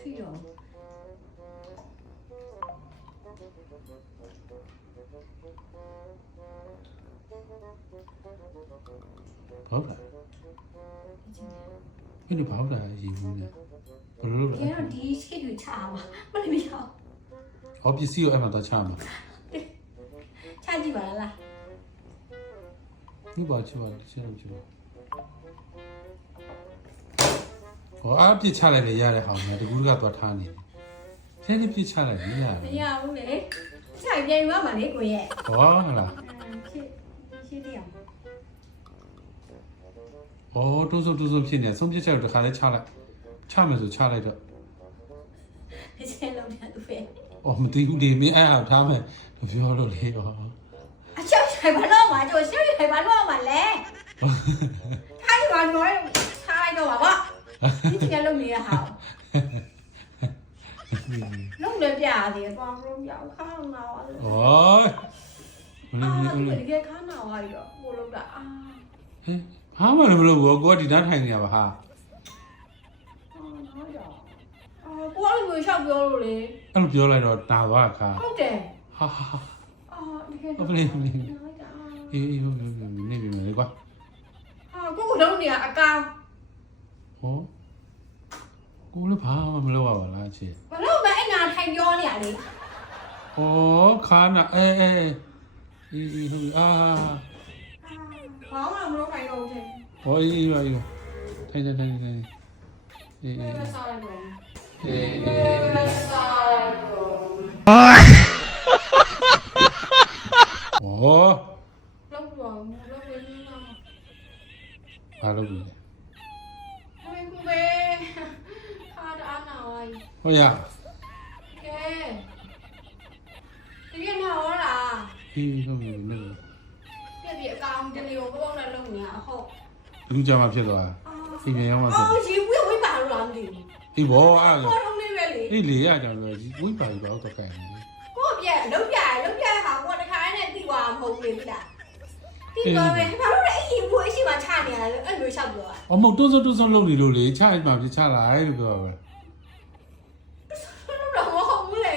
ထိတော့ဟုတ်လားဒီနေ့ဘာဟုတ်လားရည်ဘူးလေဘယ်လိုလုပ်လဲ ကျန်တော့ဒီရှိတွေချာပါမလို့မရအောင် ဟောပစ္စည်းရောအဲ့မှာတော့ချမှာ ချကြည့်ပါလား ဒီပါချပါချင်ချပါဟောအားပြစ်ချလိုက်လေရတဲ့ဟောင်းကတကူကတော့ထားနေတယ်ဆင်းနေပြစ်ချလိုက်လေရတယ် မရဘူးလေဆိုင်ပြန်ယူရမှာလေကိုရဲ့ ဟောဟုတ်လား ရှိတယ်အောင် ဟောတိုးစုံဖြစ်နေဆုံးပြစ်ချက်တော့တခါလဲချလိုက်ချမယ်ဆိုချလိုက်တော့ ဒီစဲလုံးတဲ့သူပဲ အော်မသိဘူးဒီမင်းအဲ့အားထားမယ်ပြောလို့လေဟော အချောက်ဆိုင်ဘာလို့မှာကျိုးရှိတယ်ဘာလို့မှာလဲထားကြပါတော့ထားလိုက်တော့ပါဗောဒီကလုံးနေရဟာလုံးလည်းပြရသေးတယ်ပေါ့လုံးပြခါနာပါလေ โอ้ยမလို့မလို့ ဒီကခါနာပါရောကိုလုံးတာအာ ဟင်ဘာမှလည်းမလုပ်ဘူးကိုကဒီနားထိုင်နေရပါဟာ ကိုလည်းမျိုးရှောက်ပြောလို့လေ အဲ့လိုပြောလိုက်တော့တာသွားခါ ဟုတ်တယ် ဟာဟာ အာဒီက ဟုတ်ပြီအေးဟုတ်ပြီနေပြီမယ်ကွာ အာကိုလုံးနေရအကောင် ဟောကိုလည်းဘာမှမလုပ်ရပါလားချေ ဘာလို့မအဲ့နာထိုင်ပြောနေရလဲ ဩခါနာအေးဟုတ်ပြီအာ ဘာမှမလုပ်နိုင်တော့ဘူး ဟောအေးပါအေးထိုင်အေး ဆောက်လိုက်တော့ အေး ဆောက်လိုက်တော့ ဟော လောက်တော့လောက်ရင်းတော့ ဘာလုပ်လဲ ကိုယ်ကိုပဲခါတာနာဝိုင်း ဟောရ ကဲဒီကနာဟောလား အေးဟုတ်ပြီနေ ပြပြအကောင်တလီကိုပုံနဲ့လုပ်နေရဟုတ် လူကြမှာဖြစ်သွားအိမ်ပြန်ရောက်မှာဖြစ် အော်ရေဘူးဝိပါလို့လားမသိဘူး အေးဘောအဲ့ ကိုလုံးလေးပဲလေ အေးလေရကြတယ်ဝိပါပြီးတော့တော့ကြိုင်နေ ကိုပြလုံးပြဟာကိုတခါနဲ့တိသွားမဟုတ်လေပြီလားတိသွားပဲဘာလို့လဲအရင်ဘူးအရှိမချနေရလဲအဲ့လိုရှောက်ပြောတာ အမတွန်းစုံလုပ်နေလို့လေချအိမ်မှာဖြစ်ချလိုက်လို့ပြောပါ တော့မဟုတ်ဘူးလေ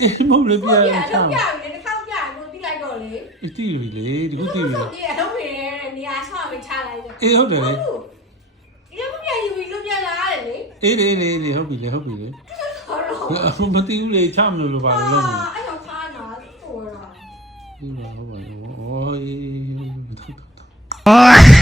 အေးမဟုတ်လေပြ ကို ရ ပြ ချ လုံးပြပြီတစ်ခါပြကိုတိလိုက်တော့လေ အေးတီးပြီလေဒီခုတီးပြီ ဒီအလုံးနေနေရာဆောက်မချလိုက်တယ် အေးဟုတ်တယ်လေ ဒီမပြယူပြီးလုံးပြလာတယ်လေ အေးလေဟုတ်ပြီလေ ဟောတော့ မတီးဘူးလေချမလို့ပါလို့လုပ်နေ အဲ့တော့ခါနာတော့တာ ဒီပါဟုတ်ပါဘူးအော်အေး